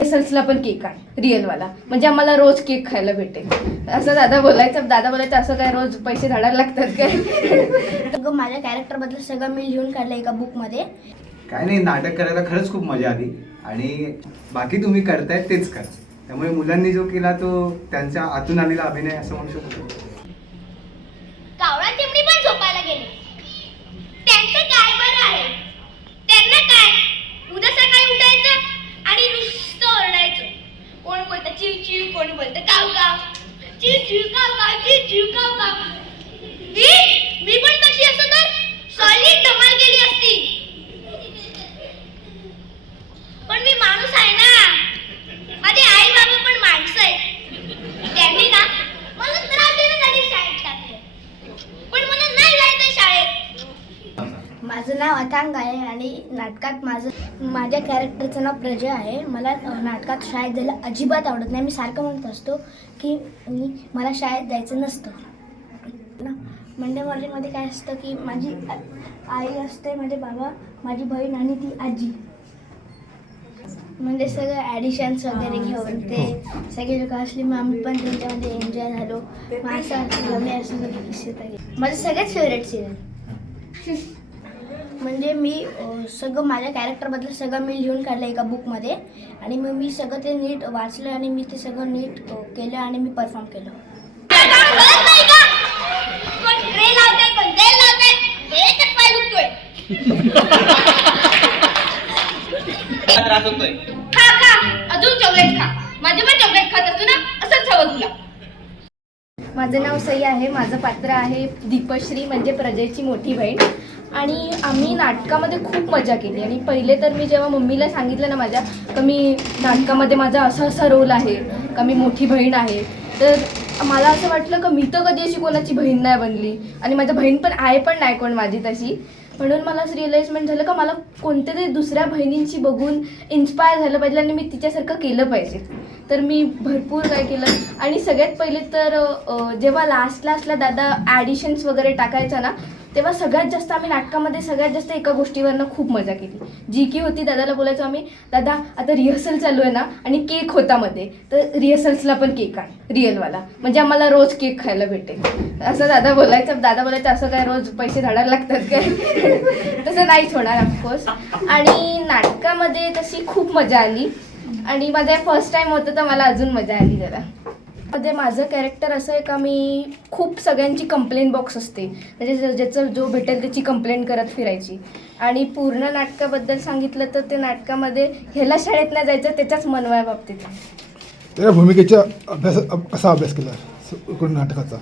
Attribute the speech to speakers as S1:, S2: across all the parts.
S1: एसल्सला पण केक आहे रिअलवाला म्हणजे आम्हाला रोज केक खायला भेटेल. असं दादा बोलायचं दादा बोलायचं असं काय रोज पैसे झाडायला लागतात काय?
S2: अगं माझ्या कॅरेक्टरबद्दल सगळं मी लिहून काढलं एका बुकमध्ये
S3: काय नाही नाटक करायला खरंच खूप मजा आली. आणि बाकी तुम्ही करतायत तेच करा. त्यामुळे मुलांनी जो केला तो त्यांच्या आतून आलेला अभिनय असं म्हणू शकतो
S4: कावळा चिमणी पण झोपायला गेले त्यांचं काय बरं आहे त्यांना काय उद्या सकाळी उठायचं आणि नुसतं ओरडायचं कोण बोलतं चिव चिव कोण बोलतं काव काव चिव चिव काव काव चिव चिव काव काव मी मी पण तशी असं तर सॉलिड धमाल केली असती पण मी माणूस आहे ना माझे आई बाबा पण माणसं आहेत त्यांनी ना मला त्रास देण्यासाठी शाळेत टाकलं पण मला नाही जायचं शाळेत
S2: माझं नाव अथांग आहे आणि नाटकात माझं माझ्या कॅरेक्टरचं नाव प्रजा आहे. मला नाटकात शाळेत जायला अजिबात आवडत नाही. मी सारखं म्हणत असतो की मी मला शाळेत जायचं नसतं. ना? मंडे मॉर्निंगमध्ये काय असतं की माझी आई असते माझे बाबा माझी बहीण आणि ती आजी. म्हणजे सगळं ॲडिशन्स वगैरे घेऊन ते सगळे लोक असले मग आम्ही पण त्यांच्यामध्ये एन्जॉय झालो. मग असं असं मी असं माझं सगळ्यात फेवरेट सिरियल म्हणजे मी सगळं माझ्या कॅरेक्टरबद्दल सगळं मी लिहून काढलं एका बुकमध्ये आणि मग मी सगळं ते नीट वाचलं आणि मी ते सगळं नीट केलं आणि मी परफॉर्म केलं.
S4: अजून चॉकलेट खा. माझे पण चॉकलेट खात असतो ना असंच हवं तुला.
S1: माझं नाव सई आहे माझं पात्र आहे दीपश्री म्हणजे प्रजेची मोठी बहीण. आणि आम्ही नाटकामध्ये खूप मजा केली. आणि पहिले तर मी जेव्हा मम्मीला सांगितलं ना माझ्या का मी नाटकामध्ये माझा असा असा रोल आहे का मी मोठी बहीण आहे तर मला असं वाटलं का मी तर कधी अशी कोणाची बहीण नाही बनली. आणि माझी बहीण पण आहे पण नाही कोण माझी तशी. म्हणून मला असं रिअलाइजमेंट झालं का मला कोणत्या तरी दुसऱ्या बहिणींची बघून इन्स्पायर झालं पाहिजे आणि मी तिच्यासारखं केलं पाहिजे. तर मी भरपूर काय केलं. आणि सगळ्यात पहिले तर जेव्हा लास्ट लास्टला दादा ॲडिशन्स वगैरे टाकायचा ना तेव्हा सगळ्यात जास्त आम्ही नाटकामध्ये सगळ्यात जास्त एका गोष्टीवरनं खूप मजा केली. जी की होती दादाला बोलायचो आम्ही दादा आता रिहर्सल चालू आहे ना आणि केक होता मध्ये तर रिहर्सल्सला पण केक आहे रिअलवाला म्हणजे आम्हाला रोज केक खायला भेटेल. असं दादा बोलायचं दादा बोलायचं असं काय रोज पैसे झाडायला लागतात काय? तसं नाहीच होणार ऑफकोर्स आणि नाटकामध्ये तशी खूप मजा आली. आणि माझा फर्स्ट टाइम होतं तर मला अजून मजा आली जरा. मध्ये माझं कॅरेक्टर असं आहे का मी खूप सगळ्यांची कंप्लेंट बॉक्स असते. म्हणजे ज- ज्याचं जो भेटेल त्याची कंप्लेंट करत फिरायची. आणि पूर्ण नाटकाबद्दल सांगितलं तर ते नाटकामध्ये ह्याला शाळेत नाही जायचं त्याच्याच मनवाय बाबतीत.
S5: त्या भूमिकेचा अभ्यास अभ- कसा अभ्यास केला नाटकाचा?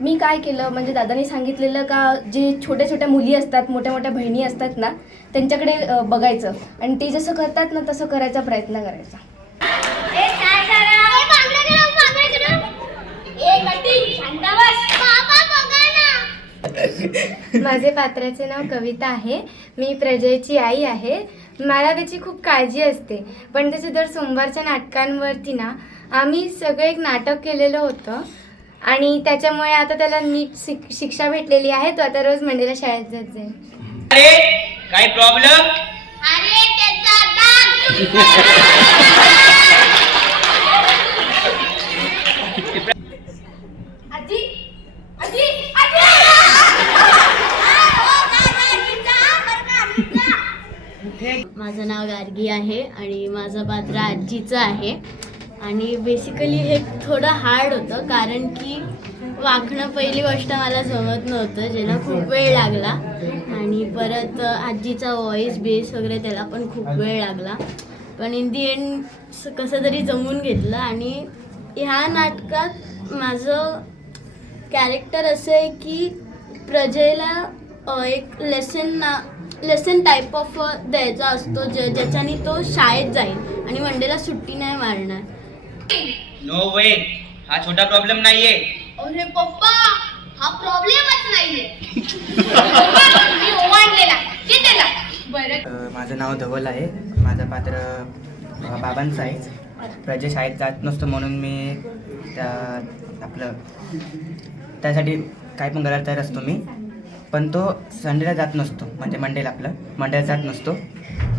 S1: मी काय केलं म्हणजे दादानी सांगितलेलं का जे छोट्या छोट्या मुली असतात मोठ्या मोठ्या बहिणी असतात ना त्यांच्याकडे बघायचं. आणि ते जसं करतात ना तसं करायचा प्रयत्न करायचा
S4: ए काय झालं ए बांगड्या गेला बांगड्या गेला ए कटिंग शांत बस बाबा बघा ना
S6: माझे पात्राचे नाव कविता आहे. मी प्रजयची आई आहे. मला त्याची खूप काळजी असते. पण त्याच्या दर सोमवारच्या नाटकांवरती ना आम्ही सगळं एक नाटक केलेलं होतं. आणि त्याच्यामुळे आता त्याला नीट शिक शिक्षा भेटलेली आहे. तो आता रोज मंडेला शाळेत जात जाईल.
S7: अरे काय प्रॉब्लेम
S4: अरे त्याचा दुखतोय. आजी आजी आजी
S8: माझं नाव गार्गी आहे आणि माझं पात्र आजीचं आहे. आणि बेसिकली हे थोडं हार्ड होतं कारण की वाकणं पहिली गोष्ट मला जमत नव्हतं ज्याला खूप वेळ लागला. आणि परत आजीचा व्हॉईस बेस वगैरे त्याला पण खूप वेळ लागला. पण इन दी एंड कसं तरी जमून घेतलं आणि ह्या नाटकात माझं कॅरेक्टर असं आहे की प्रजेला एक लेसन ना लेसन टाईप ऑफ द्यायचा असतो ज ज्याच्याने तो शाळेत जाईल आणि मंडेला सुट्टी नाही मारणार.
S7: नो वे हा छोटा प्रॉब्लेम नाहीये.
S4: अरे पप्पा हा प्रॉब्लेमच नाहीये. त्याला. बरं.
S9: माझं नाव धवल आहे. माझं पात्र बाबांचं आहे. प्रजे शाळेत जात नसतो म्हणून मी त्या आपलं त्यासाठी काय पण करायला तयार असतो मी. पण तो संडेला जात नसतो. म्हणजे मंडेला आपलं. मंडेला जात नसतो.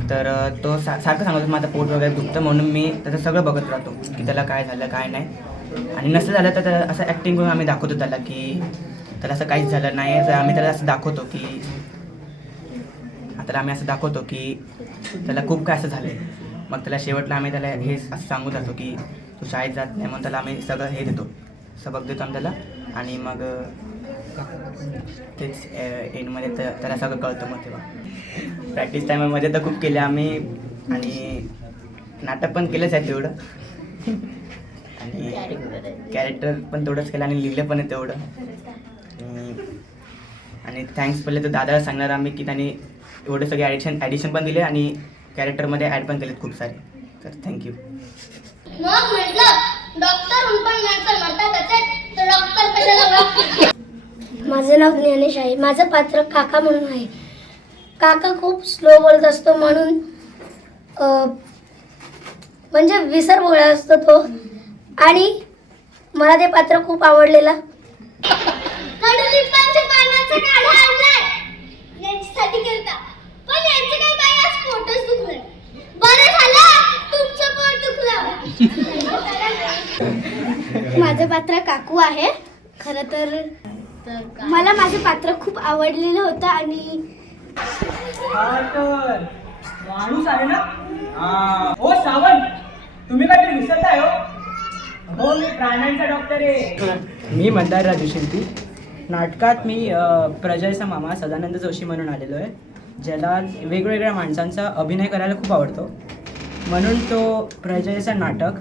S9: तर तो सा सारखं सांगत माझं पोट वगैरे दुखतं म्हणून मी त्याचं सगळं बघत राहतो की त्याला काय झालं काय नाही. आणि नसं झालं तर असं ॲक्टिंग करून आम्ही दाखवतो त्याला की त्याला असं काहीच झालं नाही. तर आम्ही त्याला असं दाखवतो की त्याला आम्ही असं दाखवतो की त्याला खूप काय असं झालं मग त्याला शेवटला आम्ही त्याला हे असं सांगू जातो की तू शाळेत जात नाही म्हणून त्याला आम्ही सगळं हे देतो. सबक देतो आम्ही त्याला. आणि मग तेच एंडमध्ये तर त्याला सगळं कळतं मग तेव्हा. प्रॅक्टिस टायमामध्ये तर खूप केले आम्ही आणि नाटक पण केलंच आहे तेवढं. आणि कॅरेक्टर पण तेवढंच केलं आणि लिहिलं पण आहे तेवढं. आणि- आणि थँक्स पहिले तर दादाला सांगणार आम्ही की त्यांनी एवढे सगळे ॲडिशन ॲडिशन पण दिले आणि कॅरेक्टरमध्ये ॲड पण केलेत खूप सारे. तर थँक्यू
S4: मग म्हटलं डॉक्टर पण माणसं म्हणतात तर डॉक्टर कशाला
S2: माझं नाव ज्ञानेश आहे. माझं पात्र काका म्हणून आहे. काका खूप स्लो बोलत असतो म्हणून म्हणजे विसर बोळा असतो तो. आणि मला ते पात्र खूप आवडलेलं. माझं पात्र काकू आहे. खरं तर मला माझं पात्र खूप आवडलेलं होतं आणि
S7: माणूस आहे ना? हो. सावंत. तुम्ही काहीतरी विसरताय हो. हो मी प्राण्यांचा डॉक्टर आहे.
S9: मी मंदार राजू शिंपी नाटकात मी अ, प्रजयचा मामा सदानंद जोशी म्हणून आलेलो आहे ज्याला वेगवेगळ्या माणसांचा अभिनय करायला खूप आवडतो. म्हणून तो प्रजयचं नाटक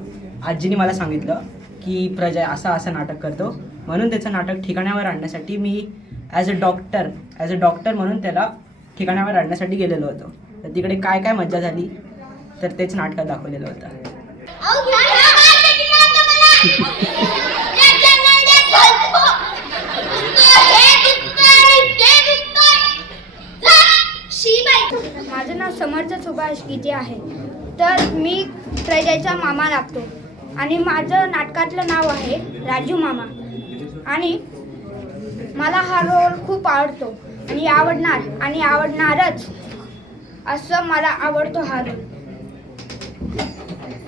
S9: आजीने मला सांगितलं की प्रजय असं असं नाटक करतो. म्हणून त्याचं नाटक ठिकाणावर आणण्यासाठी मी as a doctor as a doctor म्हणून त्याला ठिकाणावर आणण्यासाठी गेलेलो होतो. तर तिकडे काय काय मज्जा झाली तर तेच नाटकात दाखवलेलं होतं.
S4: हे.
S1: माझं नाव समर्थ सुभाष गीते आहे. तर मी प्रजेचा मामा लागतो. आणि माझं नाटकातलं नाव आहे राजू मामा. आणि मला हा रोल खूप आवडतो. आणि आवडणार आणि आवडणारच असं मला आवडतो हा रोल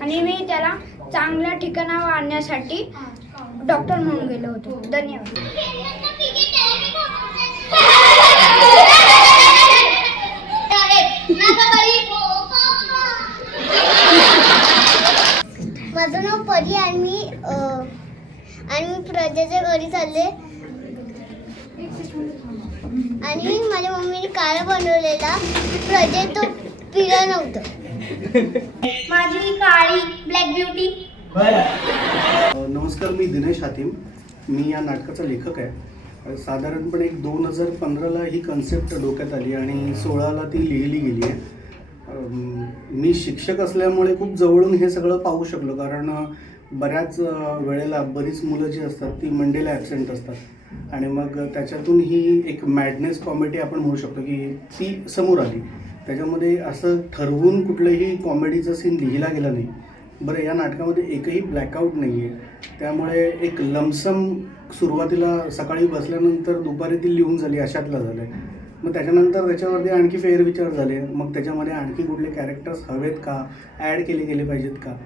S1: आणि मी त्याला चांगल्या ठिकाणावर आणण्यासाठी डॉक्टर म्हणून गेलो होतो. धन्यवाद.
S2: माझं नाव परी आणि मी आणि मी प्रजेच्या घरी चालले. आणि माझ्या मम्मीने कार बनवलेला. प्रजे तो पिलं नव्हतं.
S4: माझी काळी ब्लॅक ब्युटी
S10: नमस्कार मी दिनेश हातीम. मी या नाटकाचा लेखक आहे. साधारणपणे एक दोन हजार पंधराला ही कन्सेप्ट डोक्यात आली आणि सोळाला ती लिहिली गेली आहे. मी शिक्षक असल्यामुळे खूप जवळून हे सगळं पाहू शकलो कारण बऱ्याच वेळेला बरीच मुलं जी असतात ती मंडेला ॲबसेंट असतात. आणि मग त्याच्यातून ही एक मॅडनेस कॉमेडी आपण म्हणू शकतो की ती समोर आली. त्याच्यामध्ये असं ठरवून कुठलंही कॉमेडीचा सीन लिहिला गेला नाही. बरं या नाटकामध्ये एकही ब्लॅकआउट नाही आहे त्यामुळे एक लमसम सुरुवातीला सकाळी बसल्यानंतर दुपारी ती लिहून झाली अशातलं झालं आहे मग त्याच्यानंतर त्याच्यावरती आणखी फेरविचार झाले. मग त्याच्यामध्ये आणखी कुठले कॅरेक्टर्स हवेत का? ॲड केले गेले पाहिजेत का?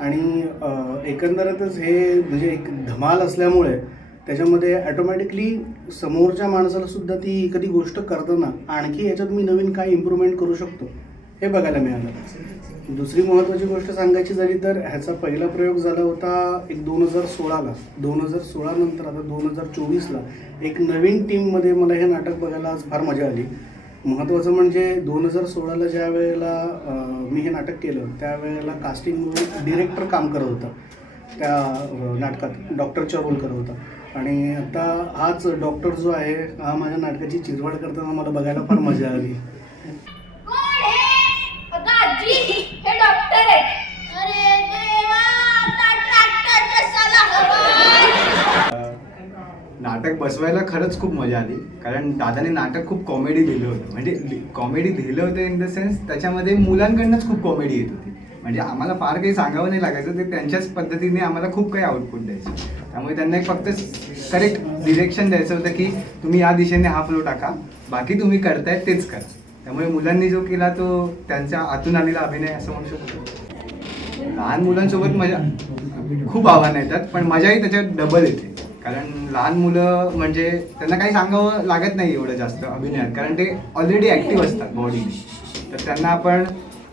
S10: आणि एकंदरातच एकंदरीतच हे म्हणजे एक धमाल असल्यामुळे त्याच्यामध्ये ॲटोमॅटिकली समोरच्या माणसाला सुद्धा ती एखादी गोष्ट करताना आणखी याच्यात मी नवीन काय इम्प्रूव्हमेंट करू शकतो हे बघायला मिळालं. दुसरी महत्त्वाची गोष्ट सांगायची झाली तर ह्याचा पहिला प्रयोग झाला होता एक दोन हजार सोळाला. दोन हजार सोळा नंतर आता दोन हजार चोवीसला एक नवीन टीममध्ये मला हे नाटक बघायला आज फार मजा आली. महत्त्वाचं म्हणजे दोन हजार सोळाला ज्या वेळेला मी हे नाटक केलं त्यावेळेला कास्टिंग डिरेक्टर काम करत होता. त्या नाटकात डॉक्टरचा रोल करत होता. आणि आता हाच डॉक्टर जो आहे हा माझ्या नाटकाची चिरवाड करताना मला बघायला फार मजा आली
S4: कोण हे अगं आजी हे डॉक्टर आहेत अरे देवा आता ट्रॅक्टर कशाला हवाय
S3: नाटक बसवायला खरंच खूप मजा आली. कारण दादाने नाटक खूप कॉमेडी लिहिलं होतं. म्हणजे कॉमेडी लिहिलं होतं इन द सेन्स त्याच्यामध्ये मुलांकडनंच खूप कॉमेडी येत होती. म्हणजे आम्हाला फार काही सांगावं नाही लागायचं. ते त्यांच्याच पद्धतीने आम्हाला खूप काही आउटपुट द्यायचं. त्यामुळे त्यांना एक फक्त करेक्ट डिरेक्शन द्यायचं होतं की तुम्ही या दिशेने हा फ्लो टाका. बाकी तुम्ही करतायत तेच करा. त्यामुळे मुलांनी जो केला तो त्यांच्या आतून आलेला अभिनय असं म्हणू शकतो. लहान मुलांसोबत मजा खूप आव्हानं येतात पण मजाही त्याच्यात डबल येते. कारण लहान मुलं म्हणजे त्यांना काही सांगावं लागत नाही एवढं जास्त अभिनयात. कारण ते ऑलरेडी ॲक्टिव्ह असतात बॉडी तर त्यांना आपण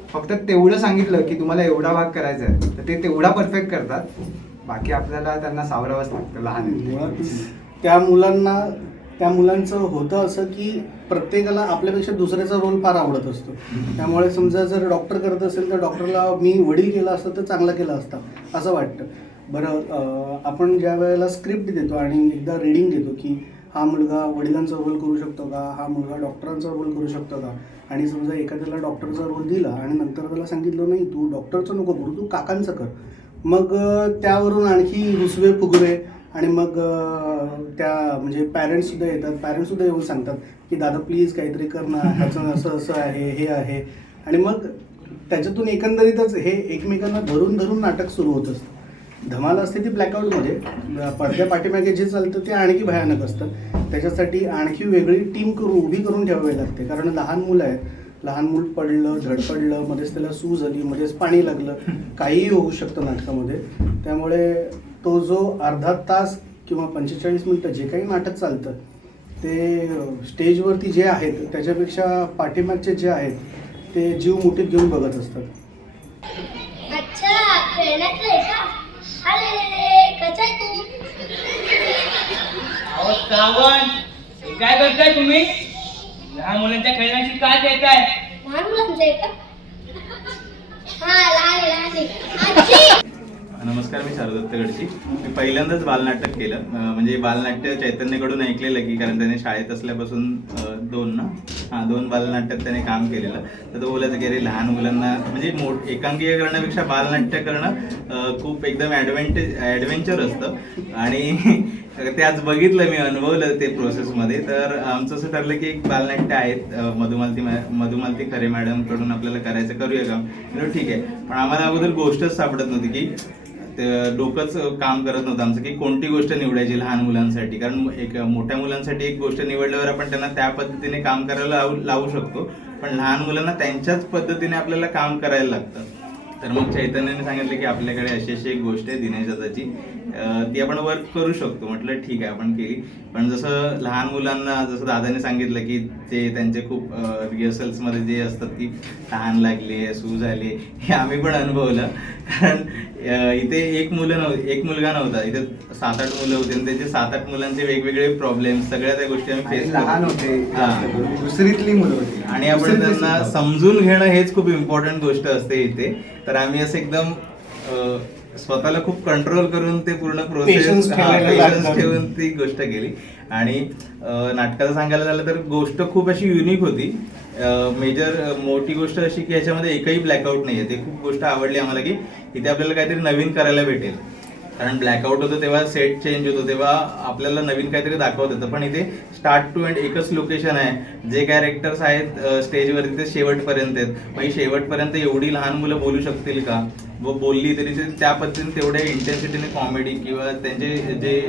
S3: फक्त तेवढं सांगितलं की तुम्हाला एवढा भाग करायचा आहे तर ते तेवढा परफेक्ट करतात. बाकी आपल्याला त्यांना सावरावंच लागतं लहान
S10: मुळात त्या मुलांना त्या मुलांचं होतं असं की प्रत्येकाला आपल्यापेक्षा दुसऱ्याचा रोल फार आवडत असतो. त्यामुळे समजा जर डॉक्टर करत असेल तर डॉक्टरला मी वडील केला असतं तर चांगला केला असता असं वाटतं. बरं आपण ज्या वेळेला स्क्रिप्ट देतो आणि एकदा रीडिंग देतो की हा मुलगा वडिलांचा रोल करू शकतो का? हा मुलगा डॉक्टरांचा रोल करू शकतो का? आणि समजा एखाद्याला डॉक्टरचा रोल दिला आणि नंतर त्याला सांगितलं नाही तू डॉक्टरचं नको करू तू काकांचं कर. मग त्यावरून आणखी रुसवे फुगवे आणि मग त्या म्हणजे पॅरेंट्ससुद्धा येतात. पॅरेंट्ससुद्धा येऊन सांगतात की दादा प्लीज काहीतरी कर ना ह्याचं असं असं आहे हे आहे. आणि मग त्याच्यातून एकंदरीतच हे एकमेकांना धरून धरून नाटक सुरू होत असतं. धमाल असते ती ब्लॅकआउटमध्ये पडद्या पाठीमागे जे चालतं ते आणखी भयानक असतं. त्याच्यासाठी आणखी वेगळी टीम करून उभी करून ठेवावी लागते. कारण लहान मुलं आहेत. लहान मूल पडलं झडपडलं मध्येच त्याला सूज आली मध्येच पाणी लागलं. काहीही होऊ शकतं नाटकामध्ये. त्यामुळे तो जो अर्धा तास किंवा पंचेचाळीस मिनटं जे काही नाटक चालतं ते स्टेजवरती जे आहेत त्याच्यापेक्षा पाठीमागचे जे आहेत ते जीव मुठीत घेऊन बघत असतात.
S4: अच्छा
S7: अहो श्रावण हे काय करताय तुम्ही? लहान मुलांच्या खेळण्याची काय खेळताय
S4: लहान मुलांचं आहे का? हा लहान आहे लहान आहे. आजी!
S11: नमस्कार मी शारदत्त गडची मी पहिल्यांदाच बालनाटक केलं. म्हणजे बालनाट्य चैतन्यकडून ऐकलेलं की कारण त्याने शाळेत असल्यापासून दोन ना? हां दोन बालनाट्यात त्याने काम केलेलं. तर तो बोलायचं की अरे लहान मुलांना म्हणजे मो एकांकिका करण्यापेक्षा बालनाट्य करणं खूप एकदम ॲडव्हेंटेज ॲडव्हेंचर असतं. आणि ते आज बघितलं मी अनुभवलं ते प्रोसेसमध्ये तर आमचं असं ठरलं की एक बालनाट्य आहेत मधुमालती मधुमालती खरे मॅडमकडून आपल्याला करायचं. करूया का? ठीक आहे. पण आम्हाला अगोदर गोष्टच सापडत नव्हती की डोकंच काम करत नव्हतं आमचं की कोणती गोष्ट निवडायची लहान मुलांसाठी. कारण एक मोठ्या मुलांसाठी एक गोष्ट निवडल्यावर आपण त्यांना त्या पद्धतीने काम करायला लावू लावू शकतो. पण लहान मुलांना त्यांच्याच पद्धतीने आपल्याला काम करायला लागतं. तर मग चैतन्याने सांगितलं की आपल्याकडे अशी अशी एक गोष्ट आहे दिनेश दादाची. ती आपण वर्क करू शकतो. म्हटलं ठीक आहे आपण केली. पण जसं लहान मुलांना जसं दादाने सांगितलं की ते त्यांचे खूप रिहर्सल्समध्ये जे असतात ती तहान लागली सूज आली हे आम्ही पण अनुभवलं. कारण इथे एक मुलं नव्हती एक मुलगा नव्हता. इथे सात आठ मुलं होती आणि त्याचे सात आठ मुलांचे वेगवेगळे प्रॉब्लेम सगळ्या त्या गोष्टी आम्ही फेस
S3: लहान होते. दुसरीतली मुलं होती.
S11: आणि आपण त्यांना. समजून घेणं हेच खूप इम्पॉर्टंट गोष्ट असते इथे. तर आम्ही असं एकदम स्वतःला खूप कंट्रोल करून ते पूर्ण प्रोसेस. ठेवून ती गोष्ट केली. आणि नाटकाचं सांगायला झालं तर गोष्ट खूप अशी युनिक होती. मेजर मोठी गोष्ट अशी की ह्याच्यामध्ये एकही ब्लॅकआउट नाही आहे ते खूप गोष्ट आवडली आम्हाला की इथे आपल्याला काहीतरी नवीन करायला भेटेल. कारण ब्लॅकआउट होतं तेव्हा सेट चेंज होतो तेव्हा आपल्याला नवीन काहीतरी दाखवत होतं. पण इथे स्टार्ट टू एंड एकच लोकेशन आहे. जे कॅरेक्टर्स आहेत स्टेजवरती ते शेवटपर्यंत आहेत. मग शेवटपर्यंत एवढी लहान मुलं बोलू शकतील का? व बोलली तरी ते त्या पद्धतीने तेवढ्या इंटेन्सिटीने कॉमेडी किंवा त्यांचे जे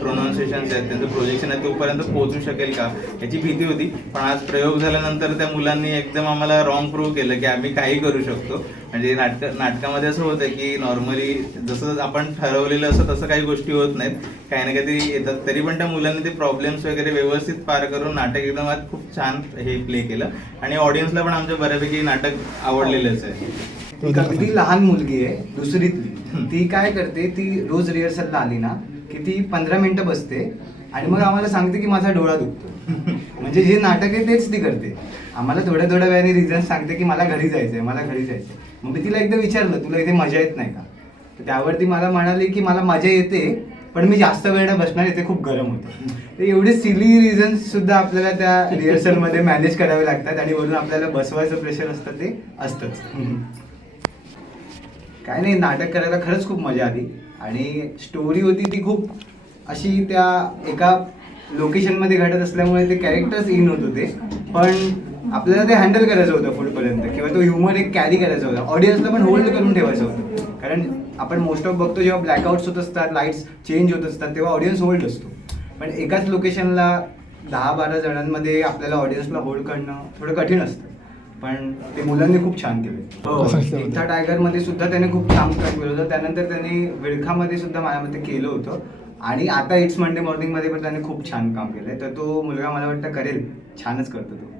S11: प्रोनाऊन्सिएशन्स आहेत त्यांचं प्रोजेक्शन आहे तोपर्यंत पोहोचू शकेल का? याची भीती होती. पण आज प्रयोग झाल्यानंतर त्या मुलांनी एकदम आम्हाला रॉंग प्रूव्ह केलं की आम्ही काही करू शकतो. म्हणजे नाटक नाटकामध्ये असं होतं की नॉर्मली जसं आपण ठरवलेलं असं तसं काही गोष्टी होत नाहीत. काही ना काहीतरी येतात. तरी पण त्या मुलांनी ते प्रॉब्लेम्स वगैरे व्यवस्थित पार करून नाटक एकदम आज खूप छान हे प्ले केलं. आणि ऑडियन्सला पण आमच्या बऱ्यापैकी नाटक आवडलेलंच आहे.
S3: अगदी लहान मुलगी आहे दुसरीतली. ती काय करते ती रोज रिहर्सलला आली ना की ती पंधरा मिनिटं बसते आणि मग आम्हाला सांगते की माझा डोळा दुखतो म्हणजे जे नाटक आहे तेच ती करते. आम्हाला थोड्या थोड्या वेळाने रिझन सांगते की मला घरी जायचंय मला घरी जायचंय. मग मी तिला एकदा विचारलं तुला इथे मजा येत नाही का? तर त्यावर ती मला म्हणाली की मला मजा येते पण मी जास्त वेळ बसणार इथे खूप गरम होतं. तर एवढे सिली रिझन्स सुद्धा आपल्याला त्या रिहर्सलमध्ये मॅनेज करावे लागतात आणि वरून आपल्याला बसवायचं प्रेशर असतं ते असतंच. काय नाही नाटक करायला खरंच खूप मजा आली. आणि स्टोरी होती ती खूप अशी त्या एका लोकेशनमध्ये घडत असल्यामुळे ते कॅरेक्टर्स इन होत होते. पण आपल्याला ते हँडल करायचं होतं पुढपर्यंत. किंवा तो ह्युमर एक कॅरी करायचा होता. ऑडियन्सला पण होल्ड करून ठेवायचं होतं. कारण आपण मोस्ट ऑफ बघतो जेव्हा ब्लॅकआउट्स होत असतात लाईट्स चेंज होत असतात तेव्हा ऑडियन्स होल्ड असतो. पण एकाच लोकेशनला दहा बारा जणांमध्ये आपल्याला ऑडियन्सला होल्ड करणं थोडं कठीण असतं. पण ते मुलांनी खूप छान केले. टायगरमध्ये सुद्धा त्याने खूप काम केलं होतं. त्यानंतर त्याने विळखामध्ये सुद्धा माझ्या मते केलं होतं. आणि आता इट्स मंडे मॉर्निंगमध्ये पण त्याने खूप छान काम केलंय. तर तो मुलगा मला वाटतं करेल. छानच करतो तो.